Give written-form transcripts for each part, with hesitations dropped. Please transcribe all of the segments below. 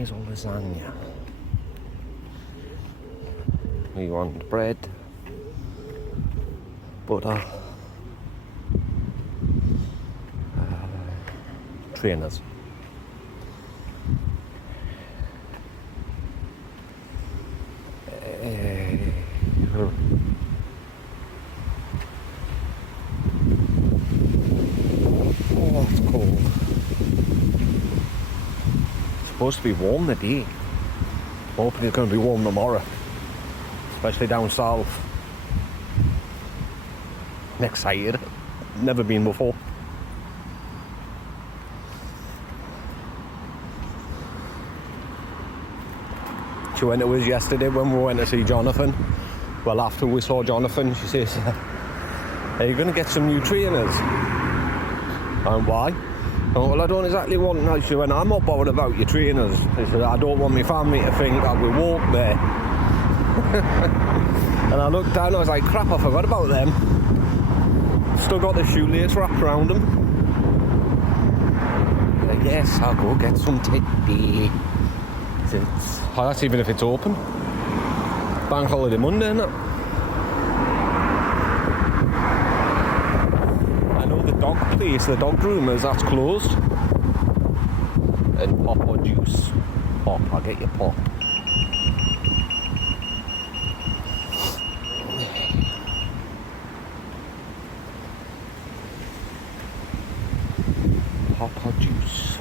Chinese or lasagna? We want bread, butter, trainers. Oh, it's cold. It's supposed to be warm today. Hopefully it's going to be warm tomorrow, especially down south. I'm excited. Never been before. She went to us yesterday when we went to see Jonathan. Well, after we saw Jonathan, she says, "Are you going to get some new trainers?" And why? Oh, well, I don't exactly want that. She went, "I'm not bothered about your trainers." She said, "I don't want my family to think that we walk there." And I looked down, I was like, crap, I forgot about them. Still got the shoelace wrapped around them. Yes, I'll go get some today. Oh, that's even if it's open. Bank holiday Monday, isn't it? I know the dog place, the dog groomers, that's closed. And pop or juice. Pop, I'll get your pop. Pop or juice.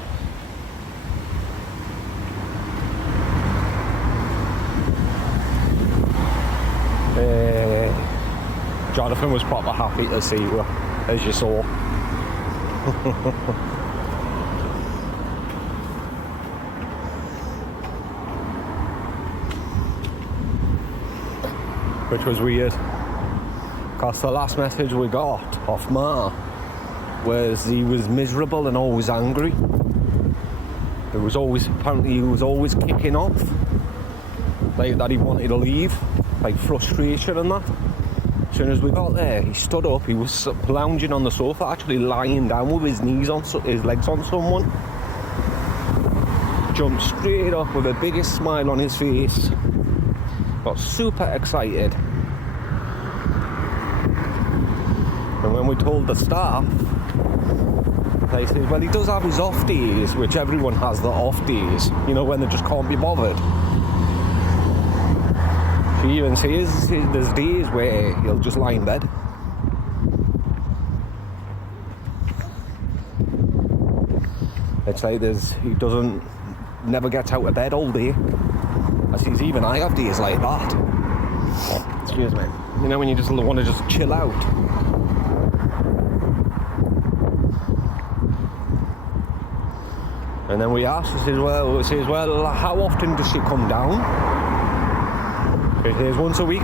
Jonathan was proper happy to see her, as you saw. Which was weird, because the last message we got off Ma was he was miserable and always angry. It was always, apparently he was always kicking off, like that he wanted to leave, like frustration and that. As soon as we got there, he stood up, he was lounging on the sofa, actually lying down with his knees on, his legs on someone. Jumped straight up with the biggest smile on his face. Got super excited. And when we told the staff, they said, well, he does have his off days, which everyone has the off days, you know, when they just can't be bothered. She even says there's days where he'll just lie in bed. It's like he never gets out of bed all day. I see, even I have days like that. Excuse me. You know, when you just want to just chill out. And then we asked, he says, well, how often does she come down? It is once a week,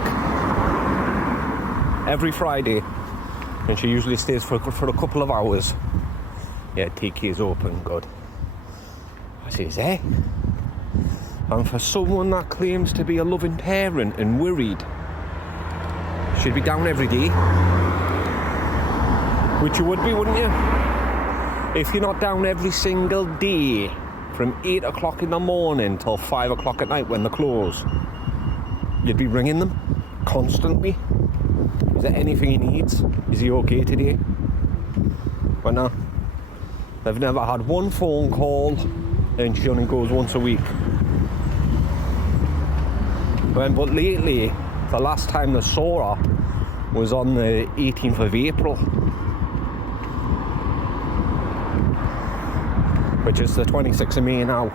every Friday, and she usually stays for a couple of hours. Yeah, TK is open, good. I says, and for someone that claims to be a loving parent and worried, she'd be down every day. Which you would be, wouldn't you? If you're not down every single day from 8 o'clock in the morning till 5 o'clock at night when they close, you'd be ringing them constantly. Is there anything he needs? Is he okay today? But no, they've never had one phone call, and she only goes once a week. But lately, the last time they saw her was on the 18th of April, which is the 26th of May now.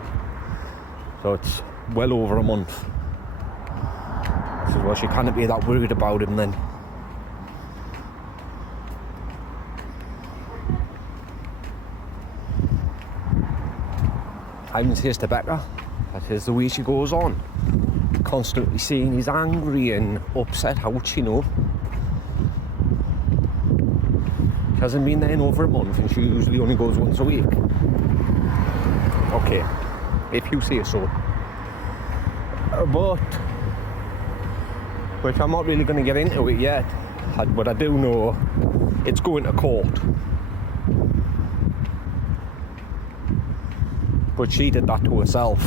So it's well over a month. Well, she can't be that worried about him then. I even says to Becca, that is the way she goes on, constantly saying he's angry and upset, ouch, you know. She hasn't been there in over a month, and she usually only goes once a week. Okay, if you say so. But which I'm not really going to get into it yet, but I do know it's going to court. But she did that to herself.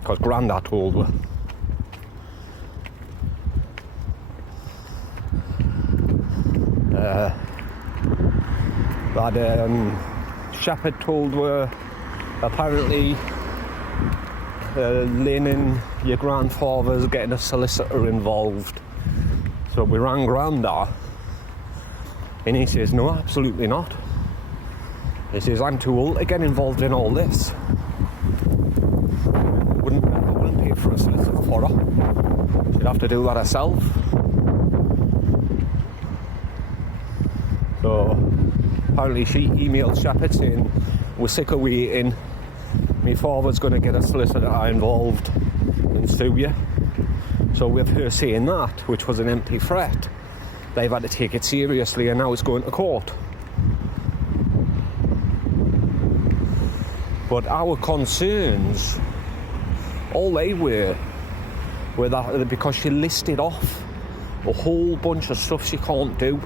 Because Grandad told her. That Shepherd told her apparently Lynn and your grandfather's getting a solicitor involved. So we rang Grandad and he says, no, absolutely not. He says, I'm too old to get involved in all this. I wouldn't pay for a solicitor for her. She'd have to do that herself. So apparently she emailed Shepherd saying, we're sick of waiting. My father's going to get a solicitor involved and sue you. So with her saying that, which was an empty threat, they've had to take it seriously and now it's going to court. But our concerns, all they were that because she listed off a whole bunch of stuff she can't do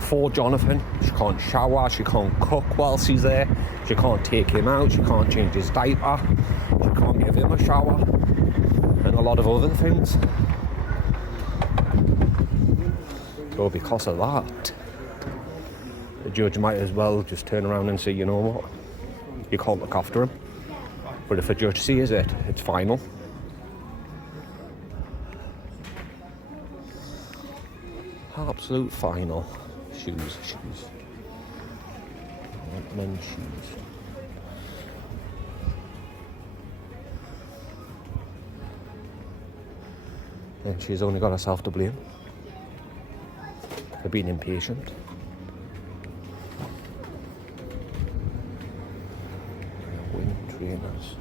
for Jonathan. She can't shower, she can't cook while she's there, she can't take him out, she can't change his diaper, she can't give him a shower, and a lot of other things. So because of that, the judge might as well just turn around and say, you know what, you can't look after him. But if a judge sees it, it's final. Absolute final. Shoes. I want men's shoes. And she's only got herself to blame for being impatient. Wind trainers.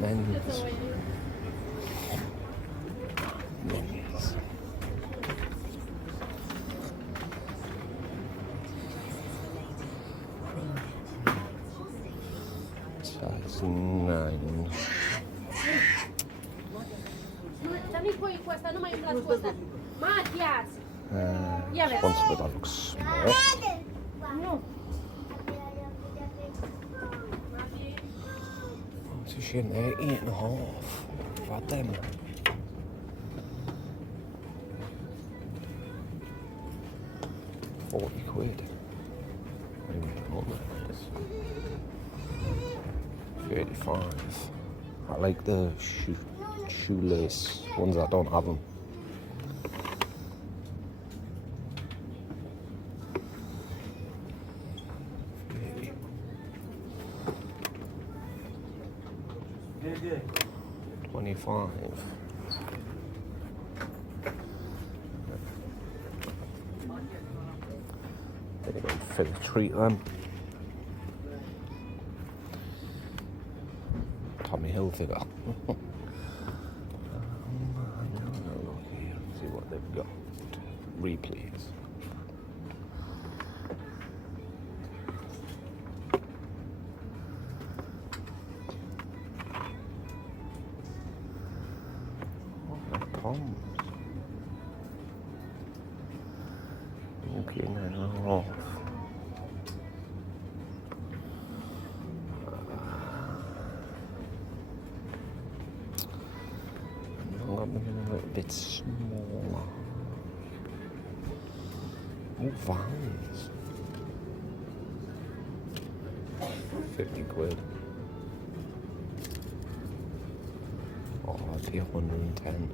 Men's. Size 9. Responsible, that looks small. What's she in there? 8.5. I've had them. £40. I don't even know what that is. 35. I like the shoelace ones that don't have them. £25. They're going to fit a treat then. Tommy Hilfiger. Look here, see what they've got. Replays. Toms. Okay, now I'm going a little bit smaller. Oh, Vans. £50. Oh, I'd pay 110.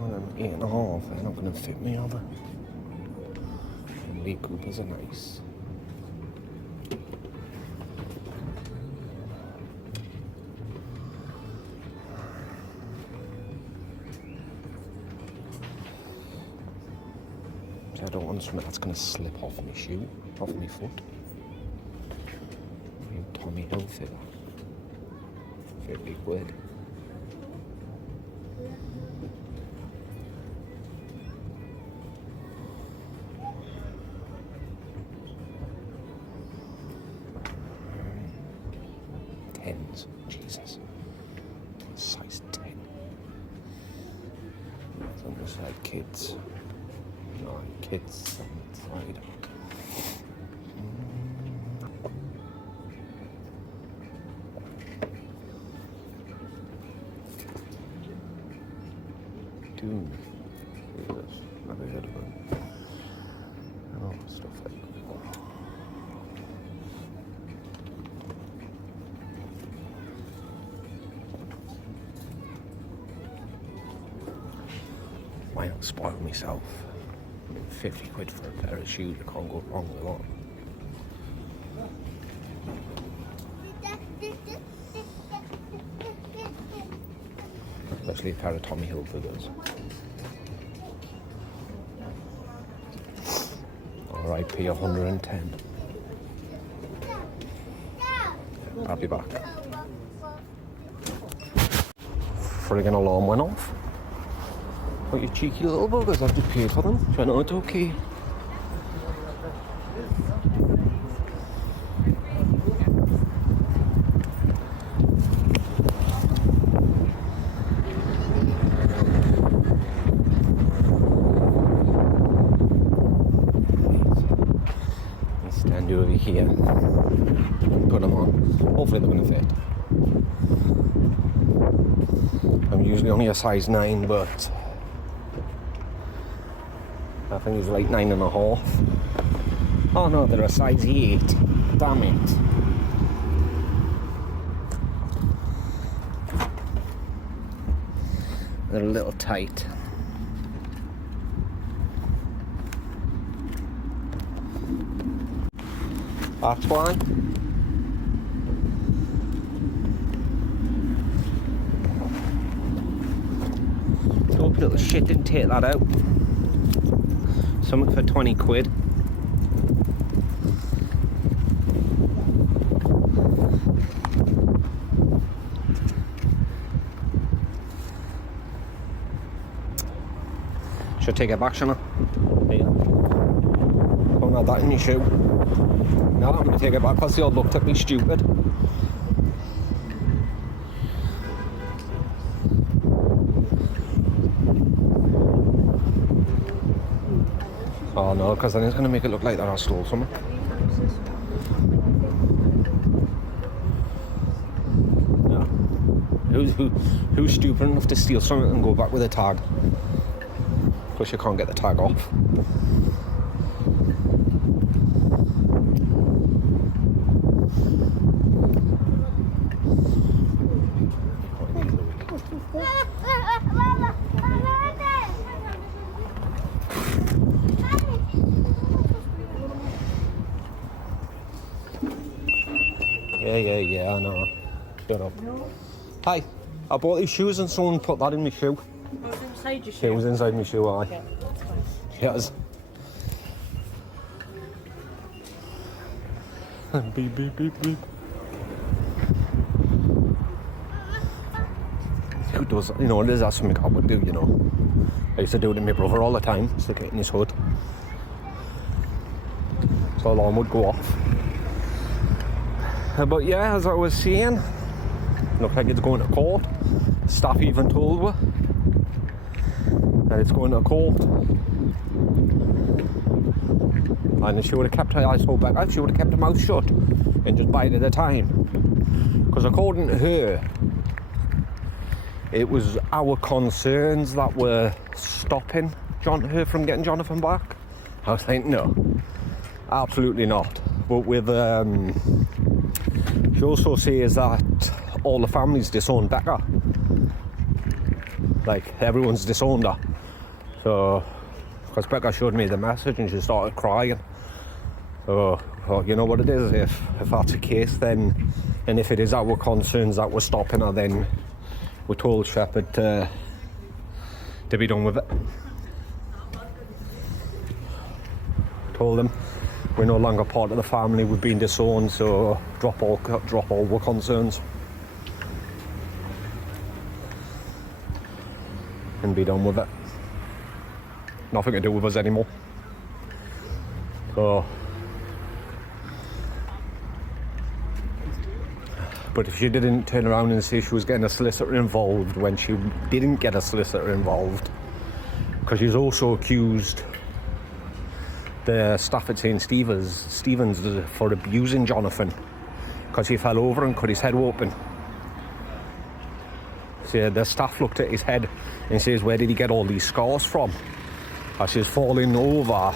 I'm 8.5, they're not going to fit me, are they? And Lee Coopers are nice. I don't want something that's going to slip off my shoe, off my foot. Tommy Hilfiger. £50. 10s. Jesus. Size 10. It's almost like kids. No, kids inside. Dune. Look at this. Never heard of it. Oh, stuff like that. Why not spoil myself? I mean, 50 quid for a pair of shoes, you can't go wrong with that. Especially a pair of Tommy Hilfigers. RIP 110. I'll be back. Friggin' alarm went off. What, you cheeky little buggers, I've just paid for them. Do you know it's okay? Stand over here. Put them on. Hopefully they're going to fit. I'm usually only a size 9, but I think he's like 9.5. Oh no, they're a size 8. Damn it. They're a little tight. That's why. Hope little shit didn't take that out. Something for 20 quid. Should take it back, shouldn't I? Here. Don't have that in your shoe. No, I'm going to take it back because they all looked at me stupid. Oh no, because then it's going to make it look like that I stole something. Yeah. Who's stupid enough to steal something and go back with a tag? Plus you can't get the tag off. Yeah, I know. Shut up. No. Hi, I bought these shoes and someone put that in my shoe. Oh, it was inside your shoe? It was inside my shoe, aye. Yeah, that's fine. Yes. Beep, beep, beep, beep. Who does that? You know, that's something I would do, you know. I used to do it to my brother all the time, stick it in his hood. So alarm would go off. But yeah, as I was saying, looks like it's going to court. Staff even told me that it's going to court. And she would have kept her eyes so back, she would have kept her mouth shut and just bided the time. Because according to her, it was our concerns that were stopping her from getting Jonathan back. I was like, no, absolutely not. But with she also says that all the families disowned Becca. Like, everyone's disowned her. So, because Becca showed me the message and she started crying. So, well, you know what it is, if that's the case, then, and if it is our concerns that were stopping her, then we told Shepherd to be done with it. Told them we're no longer part of the family, we've been disowned, so drop all our concerns and be done with it. Nothing to do with us anymore. So But if she didn't turn around and say she was getting a solicitor involved when she didn't get a solicitor involved, because she's also accused the staff at St. Stephen's for abusing Jonathan because he fell over and cut his head open. So the staff looked at his head and says, where did he get all these scars from? As she's falling over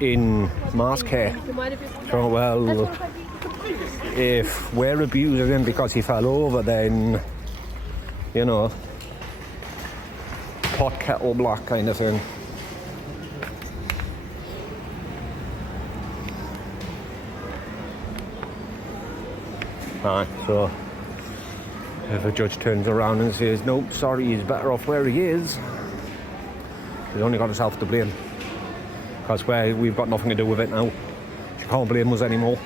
in mass care. So, well, if we're abusing him because he fell over, then, you know, pot kettle black kind of thing. Right, so if a judge turns around and says, nope, sorry, he's better off where he is, he's only got himself to blame. Because we've got nothing to do with it now. She can't blame us anymore.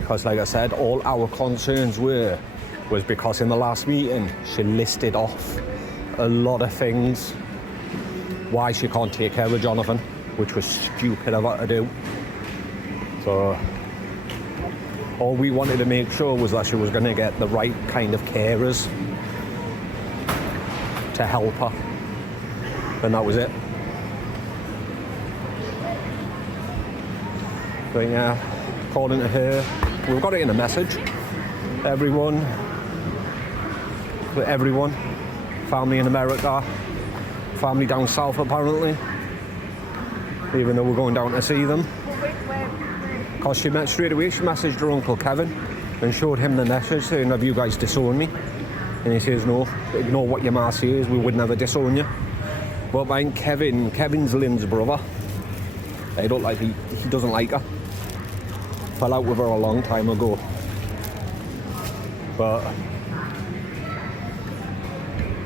Because like I said, all our concerns was because in the last meeting she listed off a lot of things why she can't take care of Jonathan, which was stupid of her to do. So all we wanted to make sure was that she was going to get the right kind of carers to help her, and that was it. But yeah, according to her, we've got it in a message. Everyone, family in America, family down south apparently, even though we're going down to see them. Because she met straight away, she messaged her Uncle Kevin and showed him the message saying, have you guys disowned me? And he says, no, ignore what your ma says, we would never disown you. But then Kevin's Lynn's brother, he doesn't like her. Fell out with her a long time ago. But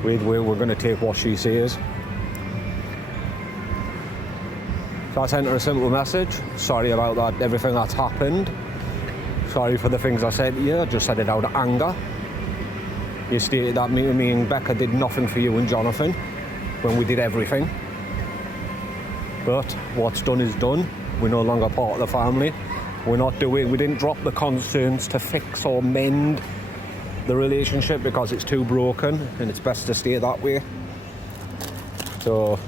we're going to take what she says. So I sent her a simple message. Sorry about that, everything that's happened. Sorry for the things I said to you. I just said it out of anger. You stated that me and Becca did nothing for you and Jonathan when we did everything. But what's done is done. We're no longer part of the family. We didn't drop the concerns to fix or mend the relationship because it's too broken and it's best to stay that way. So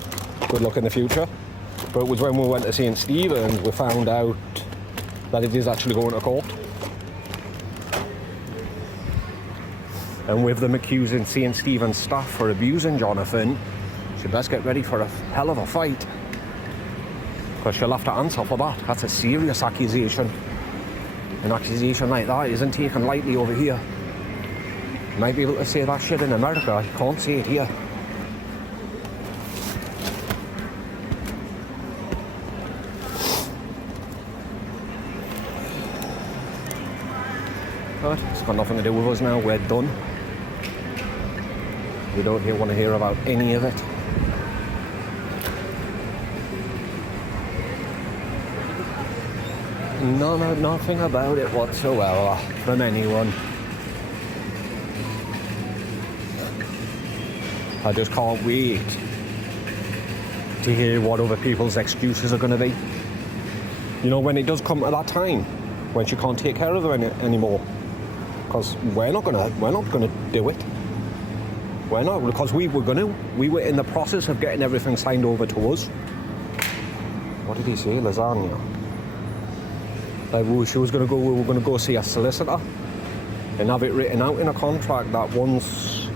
good luck in the future. But it was when we went to St. Stephen's we found out that it is actually going to court. And with them accusing St. Stephen's staff for abusing Jonathan, she best get ready for a hell of a fight. Because she'll have to answer for that. That's a serious accusation. An accusation like that isn't taken lightly over here. You might be able to say that shit in America, you can't say it here. But it's got nothing to do with us now, we're done. We don't want to hear about any of it. Nothing about it whatsoever from anyone. I just can't wait to hear what other people's excuses are going to be. You know, when it does come to that time, when she can't take care of her anymore. Because we're not gonna do it. We're not, because we were in the process of getting everything signed over to us. What did he say? Lasagna. Like we were going to go see a solicitor and have it written out in a contract that once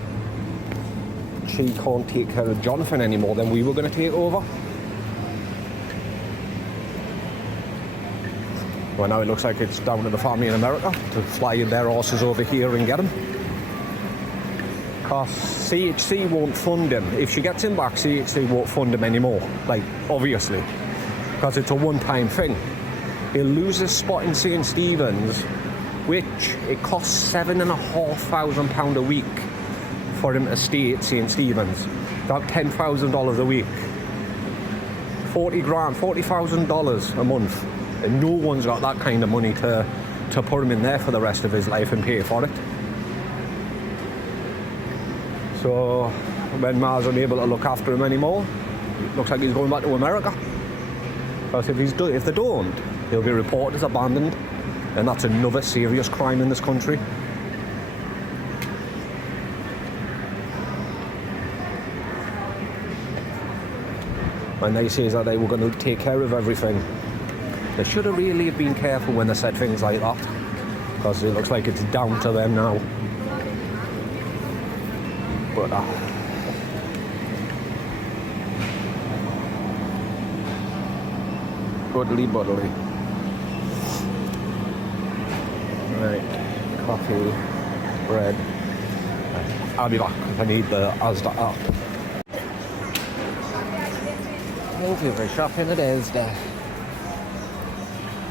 she can't take care of Jonathan anymore, then we were going to take over. Well, now it looks like it's down to the family in America to fly their horses over here and get him. Because CHC won't fund him. If she gets him back, CHC won't fund him anymore. Like, obviously. Because it's a one-time thing. He'll lose his spot in St. Stephen's, which it costs £7,500 a week for him to stay at St. Stephen's. About $10,000 a week. $40,000 a month. And no one's got that kind of money to put him in there for the rest of his life and pay for it. So when Ma's unable to look after him anymore, it looks like he's going back to America. Because if they don't, he'll be reported as abandoned, and that's another serious crime in this country. And they say that they were going to take care of everything. They should have really been careful when they said things like that, because it looks like it's down to them now. But buddly. Right, coffee, bread. I'll be back if I need the Asda app. Thank you for shopping at Asda.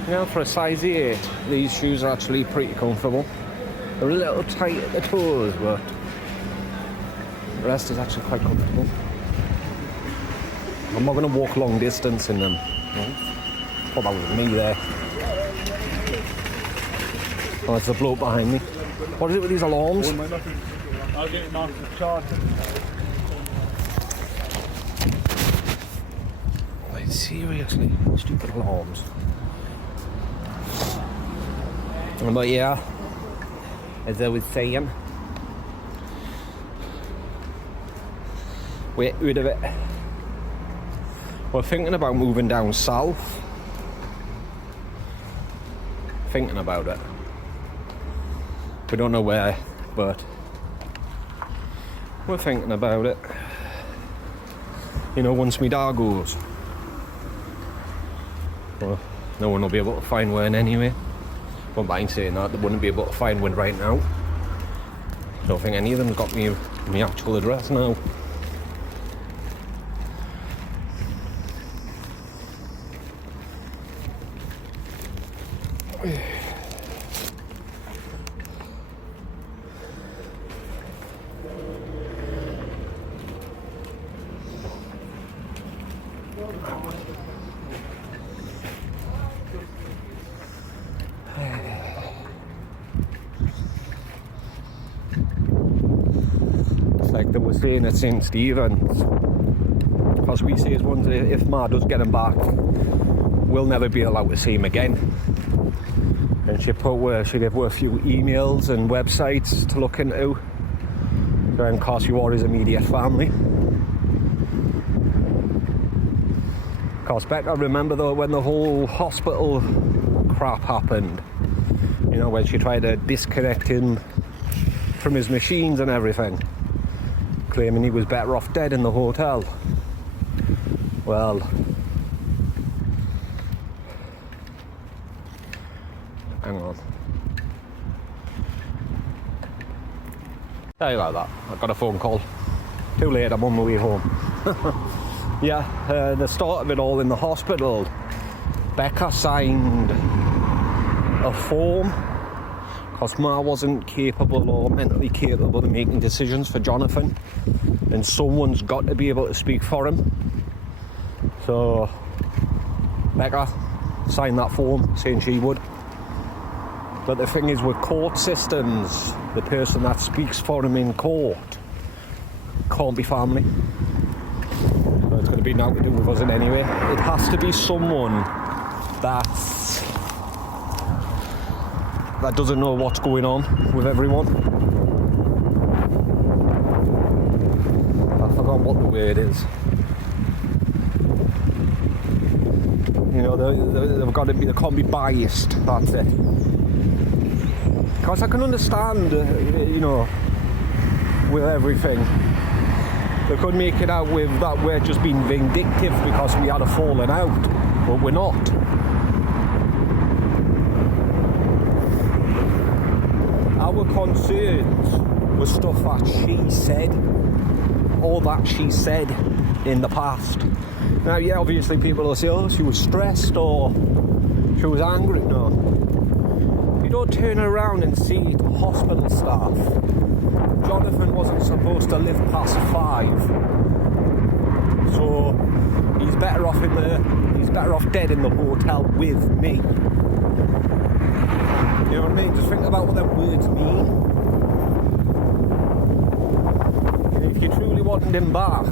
You know, for a size 8, these shoes are actually pretty comfortable. They're a little tight at the toes, but the rest is actually quite comfortable. I'm not going to walk long distance in them. Oh, that was me there. Oh, it's the bloke behind me. What is it with these alarms? I'll get it off the charge. Like, seriously, stupid alarms. But yeah, as I was saying, we're rid of it. We're thinking about moving down south. Thinking about it. We don't know where, but we're thinking about it. You know, once my dad goes, well, no one will be able to find one anyway. Wouldn't mind saying that, they wouldn't be able to find one right now. I don't think any of them got me my actual address now. Like they were saying at St. Stephen's, because we say once if Ma does get him back, we'll never be allowed to see him again. And she gave her a few emails and websites to look into, and of course you are his immediate family. Of course, Becca, remember though when the whole hospital crap happened, you know, when she tried to disconnect him from his machines and everything, claiming he was better off dead in the hotel. Well, hang on. Sorry about that, I got a phone call. Too late, I'm on my way home. Yeah, the start of it all in the hospital, Becca signed a form because Ma wasn't capable or mentally capable of making decisions for Jonathan, and someone's got to be able to speak for him. So Becca signed that form saying she would. But the thing is, with court systems, the person that speaks for him in court can't be family. So it's going to be nothing to do with us in any way. It has to be someone that doesn't know what's going on with everyone. I forgot what the word is. You know, they've got to be, they can't be biased, that's it. Because I can understand, you know, with everything. They could make it out with that we're just being vindictive because we had a falling out, but we're not. Our concerns were stuff that she said, or that she said in the past. Now, yeah, obviously people will say, oh, she was stressed or she was angry. No. You don't turn around and see hospital staff. Jonathan wasn't supposed to live past 5. So he's better off dead in the hotel with me. You know what I mean? Just think about what them words mean. And if you truly wanted him back,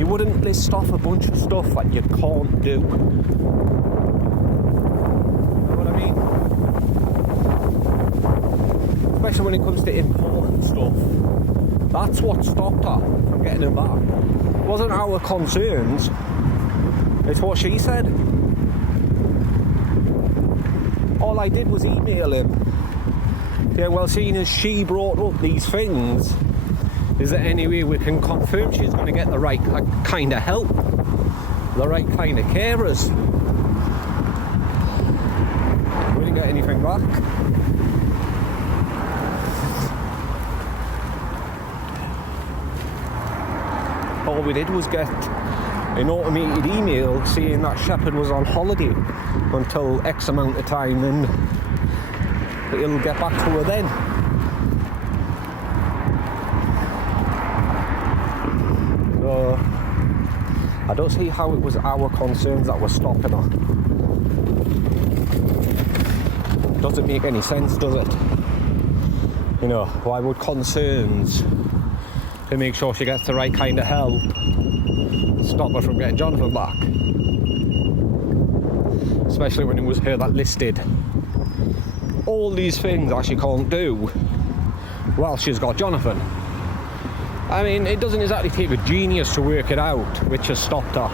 You wouldn't list off a bunch of stuff that you can't do. You know what I mean? Especially when it comes to important stuff. That's what stopped her from getting him back. It wasn't our concerns. It's what she said. All I did was email him. Yeah, well, seeing as she brought up these things, is there any way we can confirm she's going to get the right kind of help? The right kind of carers? We didn't get anything back. All we did was get an automated email saying that Shepherd was on holiday until X amount of time and it'll get back to her then. So I don't see how it was our concerns that were stopping her. Doesn't make any sense, does it? You know, why would concerns to make sure she gets the right kind of help stop her from getting Jonathan back? Especially when it was her that listed all these things that she can't do while she's got Jonathan. I mean, it doesn't exactly take a genius to work it out which has stopped her.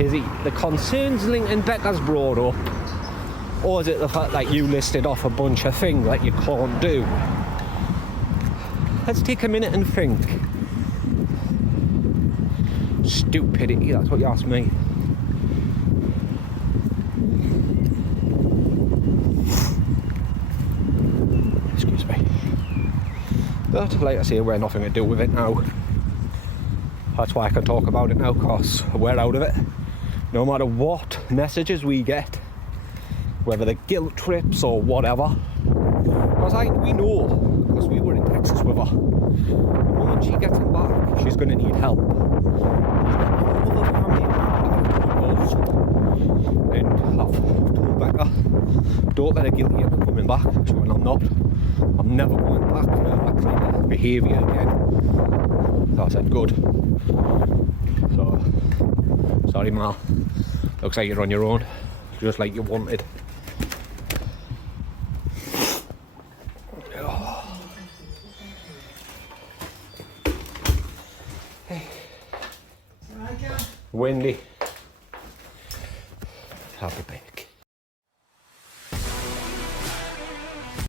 Is it the concerns Lincoln Becker's brought up, or is it the fact that you listed off a bunch of things that you can't do? Let's take a minute and think. Stupidity, that's what you asked me. Excuse me. But like I say, we're nothing to do with it now. That's why I can talk about it now, because we're out of it. No matter what messages we get, whether they're guilt trips or whatever. Because we know, because we were in Texas with her, the moment she gets him back, she's going to need help. She's got no other family around her. And I've told Becca, don't let her guilt you for coming back. She went, I'm not. I'm never going back to that kind of behaviour again. So I said, good. So, sorry Mal, looks like you're on your own, just like you wanted. Hey. Windy. Happy bake.